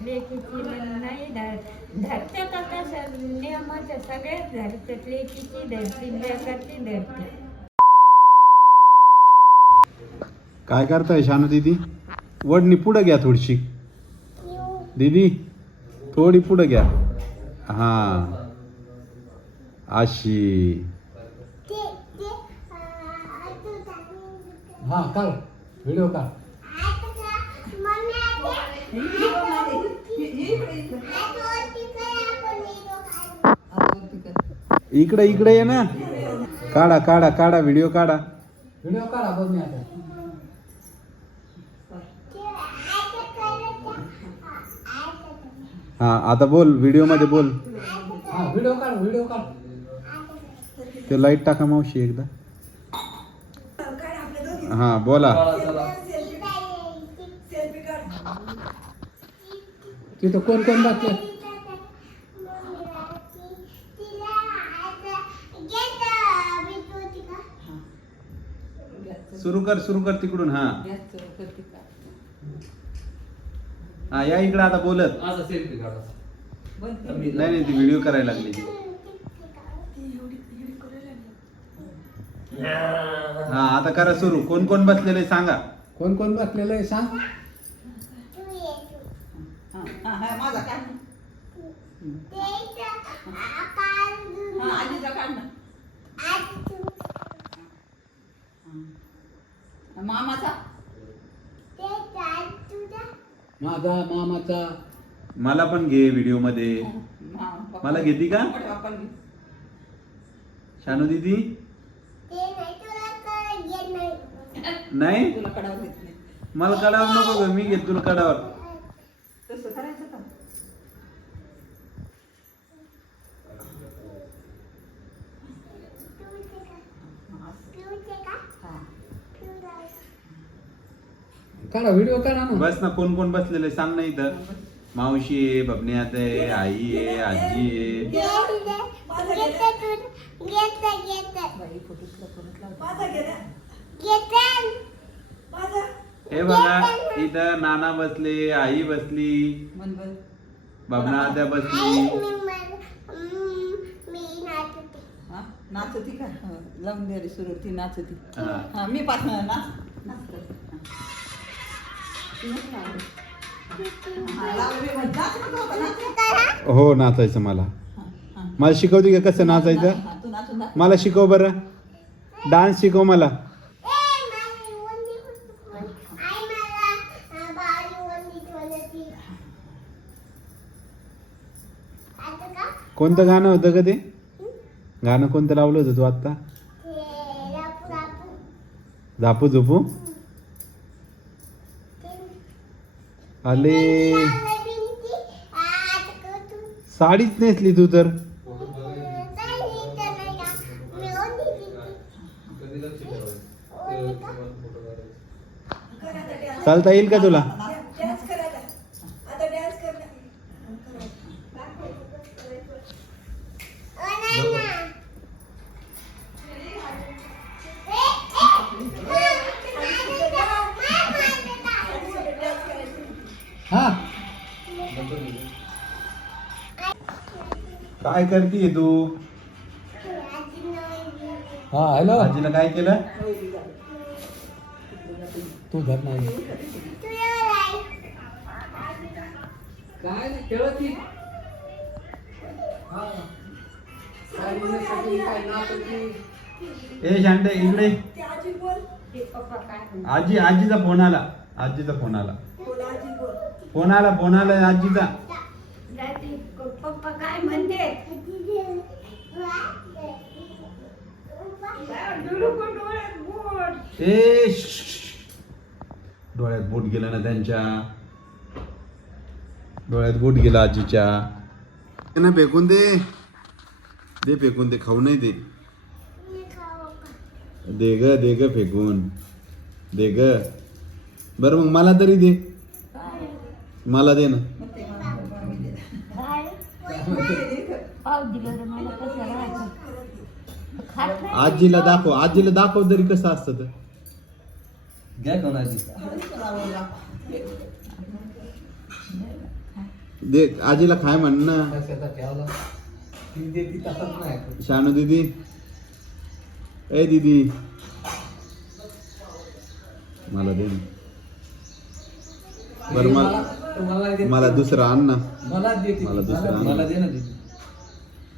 लेकीची नाही धर धरतात आता स- नियमाच्या सगळ्याच धरतात लेकीची धरती लेकाची धरती. काय करताय शानू दीदी? वडणी पुढं घ्या थोडीशी. दीदी थोडी पुढं घ्या. हा. अशी हा काढ. व्हिडिओ काढ. इकडे इकडे ये ना. काढा काढा काढा व्हिडिओ काढा. व्हिडिओ काढा बघ मी आता. हा आता बोल व्हिडिओ मध्ये बोल. हा व्हिडिओ काढ व्हिडिओ काढ. ते लाईट टाका मावशी एकदा. हा बोला. तिथं कोण कोण बसले? सुरू कर सुरू कर तिकडून हा. हा या इकडे आता बोलत. माझा सेल्फी काढा. नाही नाही ती व्हिडिओ करायला लागली. हा आता करा सुरू. कोण कोण बसलेले सांगा. कोण कोण बसलेलं आहे सांग. माझा काढ हा आजीचा काढ ना. मामाचा? माझा मामाचा. मला पण घे व्हिडिओमध्ये मा- मला घेती का? मोठ्या पप्पाला घे. शानू दीदी? नाही. तुला कडावर घेत नाही मला कडावर नको गं, मी घेत तुला कडावर तसं करायचं का हा. काढा व्हिडिओ काढा ना. बस ना कोण कोण बसलेले सांग ना इथं. मावशी आहे बबण्यात आहे आई आहे आजी आहे. हे बघा इथं नाना बसले आई बसली बबना आत्या बसली. हा नाचती का? हा, लावून द्या रे सुरू ती नाचती. हा. हा मी नाच. कर. हो नाचायचं मला. मला शिकवते का कसं नाचायचं? मला शिकव बरं. डान्स शिकव मला. कोणतं गाणं होतं का ते? गाणं कोणतं लावलं होतं तू आत्ता? झापू झोपू. आले. साडीच नेसली तू तर. चालता येईल का तुला? हा. काय करतीये तू? हा हॅलो. आजीला काय केलं? तू धर नाही काय नाही, खेळत? ती. हा. साडी नेसती, काय नाचती. ए शांत इकडे? आजी आजीचा फोन आला. आजीचा फोन आला. फोन आला फोन आला आजीचा? दादी, पप्पा काय म्हणते? डुडुकू डोळ्यात बोट. ए श्श, श्श. डोळ्यात बोट गेलं ना त्यांच्या? डोळ्यात बोट गेला आजीच्या. ना फेकून दे. दे फेकून दे खाऊ नाही दे. दे ग दे ग फेकून. दे ग. बरं मग मला तरी दे. मला दे ना. आजीला दाखव आजीला दाखव तरी कसं असतं तर घ्या हळदीचं लावायला. दे आजीला खाय म्हण ना. शानू दीदी ए दीदी मला दे ना. बरं मला मला दुसरं आण ना. मला ती. दुसरं मला आण. मला दे ना दे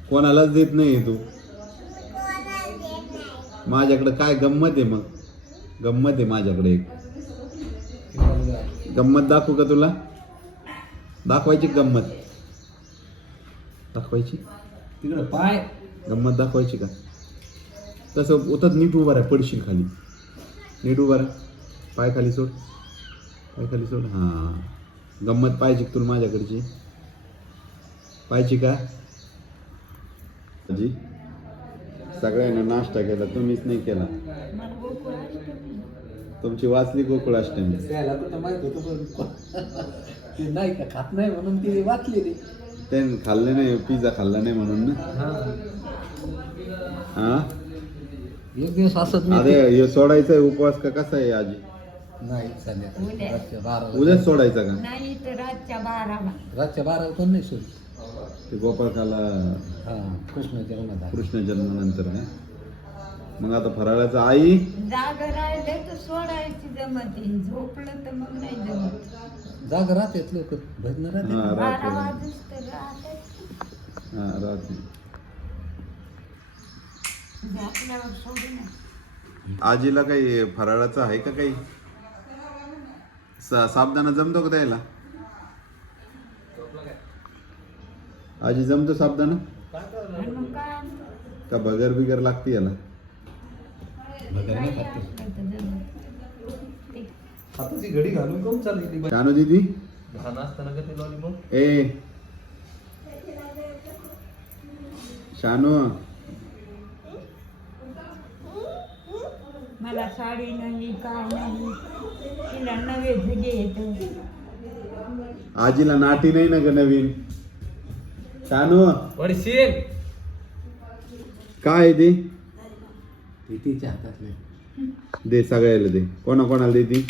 कोणालाच देत नाही तू. माझ्याकडे काय गंमत आहे मग? गंमत आहे माझ्याकडे एक. गंमत दाखवू का तुला? दाखवायची का गंमत? दाखवायची. तिकडं पाय. गंमत दाखवायची का? तसं उतत नीट उभा राहा पडशील खाली. नीट उभा राहा. पाय खाली सोड. पाय खाली सोड. हां. गंमत पाहिजे तुला माझ्याकडची? पाहिजे का? जी सगळ्यांना नाश्ता केला तुम्हीच नाही केला. तुमची वाचली गोकुळाष्टमी त्याला कुठं माहीत होतं पण ते नाही का खात नाही म्हणून ती वाचलेली. त्याने खाल्ले नाही पिझ्झा खाल्ला नाही म्हणून ना. हा. एक दिवस असत अरे हे सोडायचा आहे उपवास का कसा आहे आजी? नाही संध्याकाळी उद्या. रातच्या बारा उद्याच सोडायचा का? नाही तर रातच्या बाराला. रातच्या पण नाही सोड ते गोपाळकाला हा कृष्ण जन्मात आहे. कृष्ण जन्मानंतर ना मग आता फराळाचं आई? जाग राहिले तर सोडायची जमत झोपलं तर मग नाही जमत. जाग राहतेत लोक. भजन राहते हा बारा राहते वाजूस तर राहते. हा राहते. झोपल्यावर सोडू नये आजीला काही फराळाचं आहे का काही? सा- साबदाणा जमतो का त्याला? आजी जमतो काय का बगर बिगर लागते याला? हाताची घडी घालून चालली कानो दीदी? लहान असताना का ते लॉलीपॉप ए. शानू. मला साडी नाही काय नाही. तिला नवे धगे येत. आजीला नाटी नाही ना ग नवीन? शानू? पडशील काय ते? ती तिच्या हातातले. दे सगळ्याला दे. कोणा कोणाला दे ती?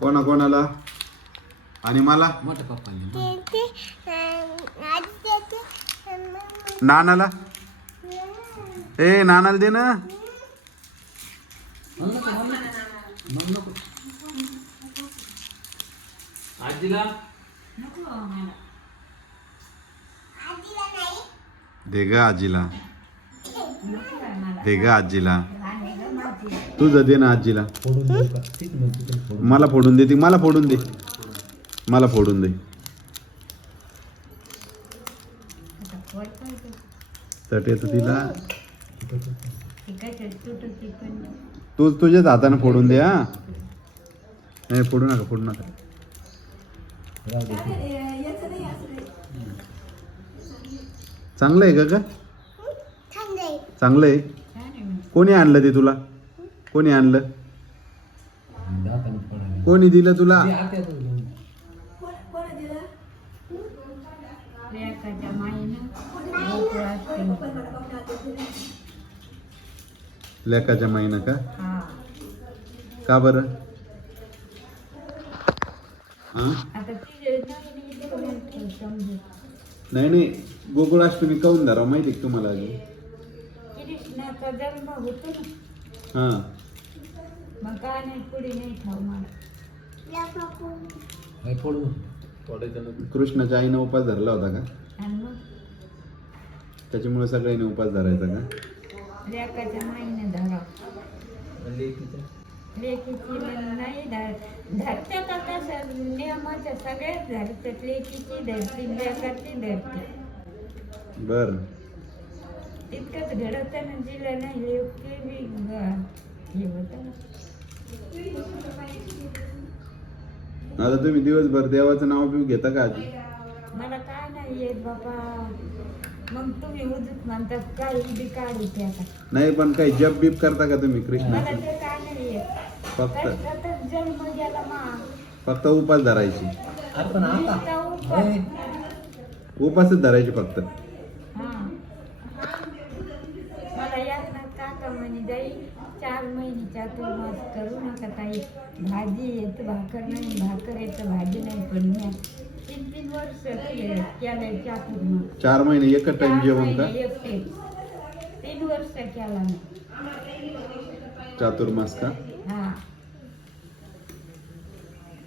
कोणा कोणाला? आणि मला? मोठ्या पप्पांनी नानाला? ए नानाला दे ना. नको दे ग आजीला. दे ग आजीला. तुझं दे ना आजीला. मला फोडून दे ती मला फोडून दे. मला फोडून दे. तट येतं तिला. तू तुझ्याच हाताने फोडून दे हा. नाही फोडू नका फोडू नका. चांगलं आहे का चांगलं आहे कोणी आणलं ते तुला? कोणी आणलं? कोणी दिलं तुला? लेकाच्या माईनं महिना का? का बरं? हा? नाही नाही. गोकुळाष्टमी काऊन धरा माहिती तुम्हाला अजून? हां. कृष्णाच्या आईनं उपास धरला होता का? त्याच्यामुळे सगळ्यांनी उपास धरायचा का? लेकीची नाही धर धरतात आता नियमाच्या सगळ्याच धरतात लेकीची धरती लेकाची धरती बर. तितकंच घडत ना जिला नाही लेक बी हे होतं आता तुम्ही दिवसभर देवाचं नाव बिव घेता का आधी? मला काय नाही येत बाबा. मग तुम्ही उजूत म्हणतात काय उदी काढू ते आता. नाही पण काही जप बीप करता का तुम्ही मला कृष्णाचं? ते काय नाही फक्त. कष्टातच जन्म गेला मा फक्त उपास धरायची. अरे पण आता? नुसता उपास. हे, उपासच धरायची फक्त. हा. मला यात ना काका म्हणे जाई चार महिने चातुर्मास करू नका ताई. भाजी येत भाकर नाही भाकर येतं भाजी नाही पण मी तीन तीन वर्ष चार महिने एकच टाइम जेवण का? महिने. तीन वर्ष केला मी. चातुर्मास का?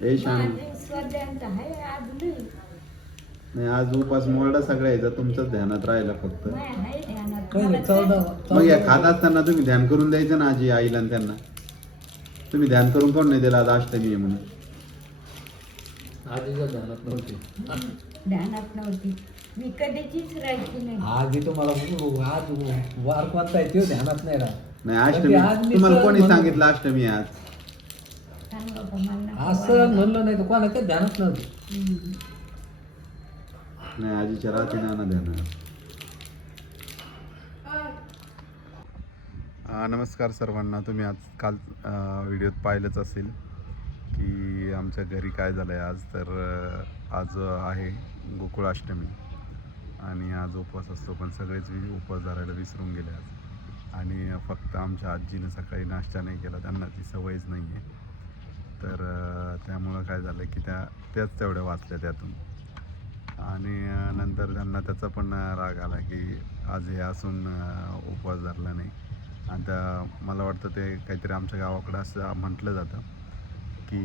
हा आज नाही नाही आज उपास मोडा सगळ्या याचा तुमचंच ध्यानात राहिला फक्त. मग या खात असताना तुम्ही ध्यान करून द्यायचं ना आजी आईला आणि त्यांना? तुम्ही ध्यान करून कोण नाही दिला आज अष्टमी आहे म्हणून? आजीच्या ध्यानात नव्हती. ध्यानात नव्हती. मी कधीचीच राहायची नाही. आजी तुम्हाला उ- आज उ- वार कोणता आहे ते ध्यानात नाही राहत. नाही पण अष्टमी. ते आज मी तुम्हाला कोणी सांगितलं अष्टमी आज? मला असं. म्हणलं नाही तर कोणाच्या ध्यानात नव्हती हम्म. नाही आजीच्या नाना ध्यान नमस्कार सर्वांना तुम्ही आज काल अं, व्हिडिओत पाहिलंच असेल की आमच्या घरी काय झालं आहे आज तर अं, आज आहे गोकुळाष्टमी आणि आज उपवास असतो पण सगळेच वि- उपवास धरायला विसरून गेले आज आणि फक्त आमच्या आजीनं सकाळी नाश्ता नाही केला त्यांना ती सवयच नाही आहे तर त्यामुळं काय झालं की त्या त्याच तेवढ्या वाचल्या त्यातून. आणि नंतर त्यांना त्याचा पण राग आला की आज हे असून उपवास धरला नाही. आणि त्या मला वाटतं ते काहीतरी आमच्या गावाकडं असं म्हटलं जातं की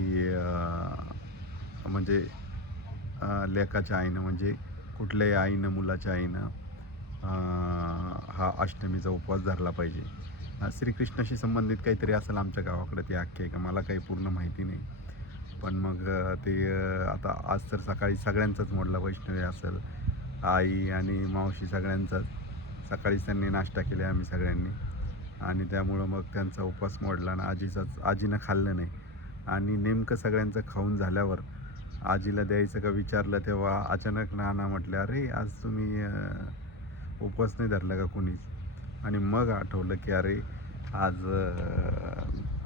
म्हणजे लेखाच्या लेकाच्या आईनं म्हणजे कुठल्याही आईनं मुलाच्या आईनं हा अष्टमीचा उपवास धरला पाहिजे. श्रीकृष्णाशी संबंधित काहीतरी असेल आमच्या गावाकडे ती आख्यायिका मला काही पूर्ण माहिती नाही. पण मग ते आता आज तर सकाळी सगळ्यांचाच मोडला वैष्णवी असेल आई आणि मावशी सगळ्यांचाच. सकाळीच त्यांनी नाश्ता केला आम्ही सगळ्यांनी. आणि त्यामुळं मग त्यांचा उपवास मोडला आणि आजीचाच आजीनं खाल्लं नाही. आणि नेमकं सगळ्यांचं खाऊन झाल्यावर आजीला द्यायचं का विचारलं तेव्हा अचानक नाना म्हटलं अरे आज तुम्ही उपवास नाही धरला का कुणीच? आणि मग आठवलं की अरे आज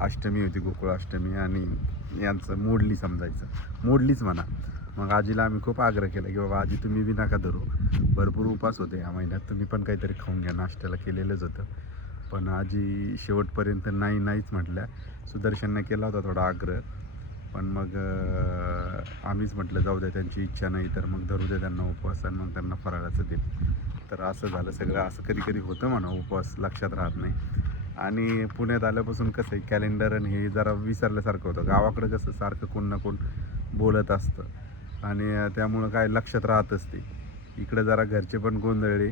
अष्टमी होती गोकुळाष्टमी आणि यांचं मोडली समजायचं. मोडलीच म्हणा. मग आजीला आम्ही खूप आग्रह केला की बाबा आजी तुम्ही बी नका धरू. भरपूर उपास होते या महिन्यात. तुम्ही पण काहीतरी खाऊन घ्या. नाश्त्याला केलेलंच होतं. पण आजी शेवटपर्यंत नाही नाहीच म्हटल्या. सुदर्शनने केला होता थोडा आग्रह. पण मग आम्हीच म्हटलं जाऊ द्या त्यांची इच्छा नाही तर मग धरू दे त्यांना उपवास आणि मग त्यांना फराळाचं दे. तर असं झालं सगळं. असं कधी कधी होतं म्हणा उपवास लक्षात राहत नाही. आणि पुण्यात आल्यापासून कसं आहे कॅलेंडर आणि हे जरा विसरल्यासारखं होतं. गावाकडं कसं सारखं कोण ना कोण बोलत असतं. आणि त्यामुळं काय लक्षात राहतच ते. इकडं जरा घरचे पण गोंधळले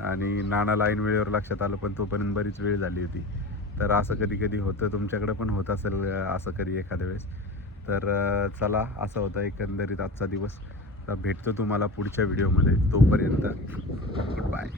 आणि नाना ऐन वेळेवर लक्षात आलं पण तोपर्यंत बरीच वेळ झाली होती. तर असं कधी कधी होतं. तुमच्याकडं पण होत असेल असं कधी एखाद्या वेळेस. तर चला असा होता एकंदरीत आजचा दिवस. तर भेटतो तुम्हाला पुढच्या व्हिडिओमध्ये. तोपर्यंत गुड बाय